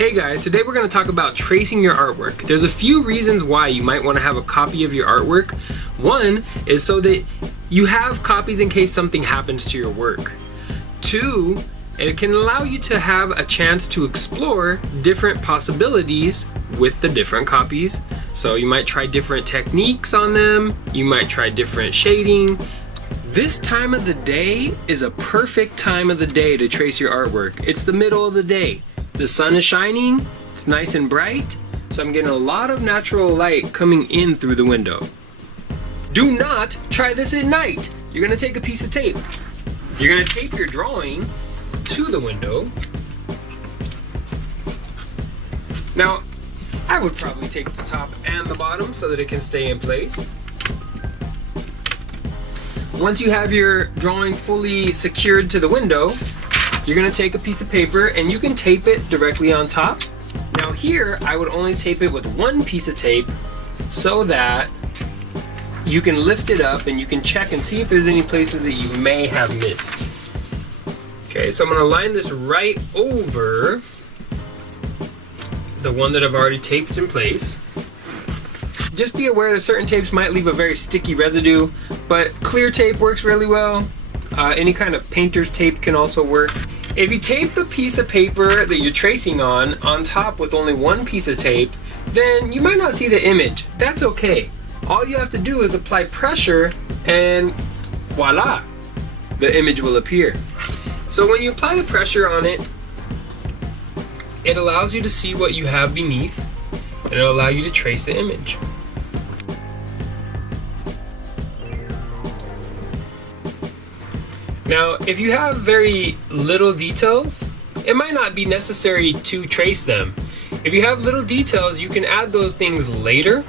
Hey guys, today we're going to talk about tracing your artwork. There's a few reasons why you might want to have a copy of your artwork. One is so that you have copies in case something happens to your work. Two, it can allow you to have a chance to explore different possibilities with the different copies. So you might try different techniques on them, you might try different shading. This time of the day is a perfect time of the day to trace your artwork. It's the middle of the day. The sun is shining, it's nice and bright, so I'm getting a lot of natural light coming in through the window. Do not try this at night. You're gonna take a piece of tape. You're gonna tape your drawing to the window. Now, I would probably tape the top and the bottom so that it can stay in place. Once you have your drawing fully secured to the window, you're gonna take a piece of paper and you can tape it directly on top. Now here, I would only tape it with one piece of tape so that you can lift it up and you can check and see if there's any places that you may have missed. Okay, so I'm gonna line this right over the one that I've already taped in place. Just be aware that certain tapes might leave a very sticky residue, but clear tape works really well. Any kind of painter's tape can also work. If you tape the piece of paper that you're tracing on top with only one piece of tape, then you might not see the image. That's okay. All you have to do is apply pressure and voila, the image will appear. So when you apply the pressure on it, it allows you to see what you have beneath and it'll allow you to trace the image. Now, if you have very little details, it might not be necessary to trace them. If you have little details, you can add those things later,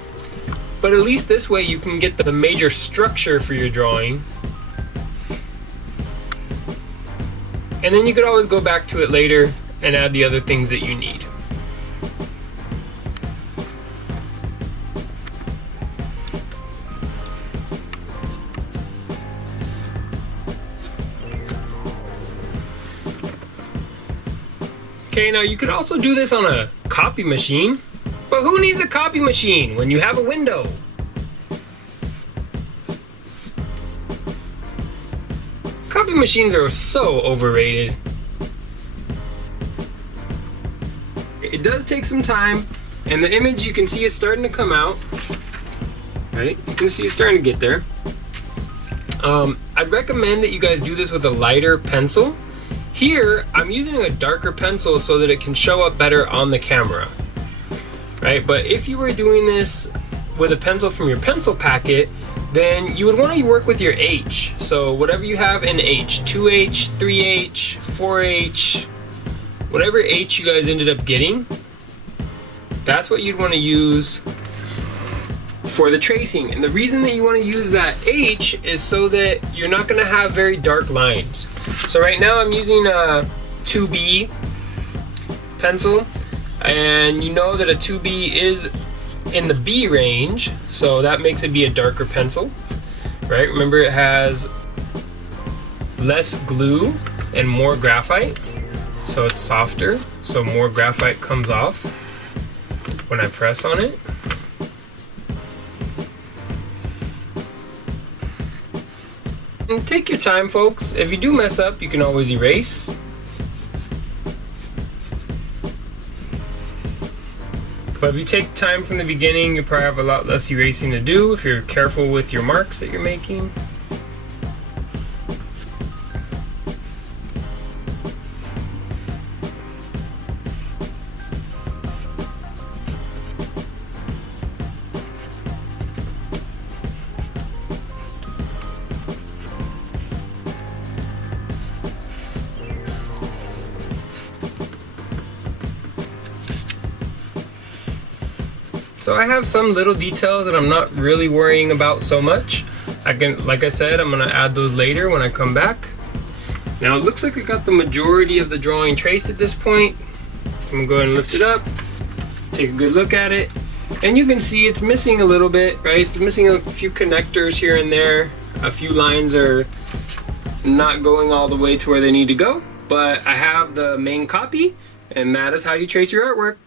but at least this way you can get the major structure for your drawing. And then you could always go back to it later and add the other things that you need. Okay, now you could also do this on a copy machine, but who needs a copy machine when you have a window? Copy machines are so overrated. It does take some time, and the image you can see is starting to come out. Right? You can see it's starting to get there. I'd recommend that you guys do this with a lighter pencil. Here, I'm using a darker pencil so that it can show up better on the camera, right? But if you were doing this with a pencil from your pencil packet, then you would want to work with your H. So whatever you have in H, 2H, 3H, 4H, whatever H you guys ended up getting, that's what you'd want to use for the tracing. And the reason that you want to use that H is so that you're not going to have very dark lines. So right now I'm using a 2B pencil, and you know that a 2B is in the B range, so that makes it be a darker pencil, right? Remember, it has less glue and more graphite, so it's softer, so more graphite comes off when I press on it. And take your time, folks. If you do mess up, you can always erase. But if you take time from the beginning, you'll probably have a lot less erasing to do if you're careful with your marks that you're making. So I have some little details that I'm not really worrying about so much. Like I said, I'm gonna add those later when I come back. Now it looks like we got the majority of the drawing traced at this point. I'm gonna go ahead and lift it up, take a good look at it, and you can see it's missing a little bit, right? It's missing a few connectors here and there. A few lines are not going all the way to where they need to go, but I have the main copy And that is how you trace your artwork.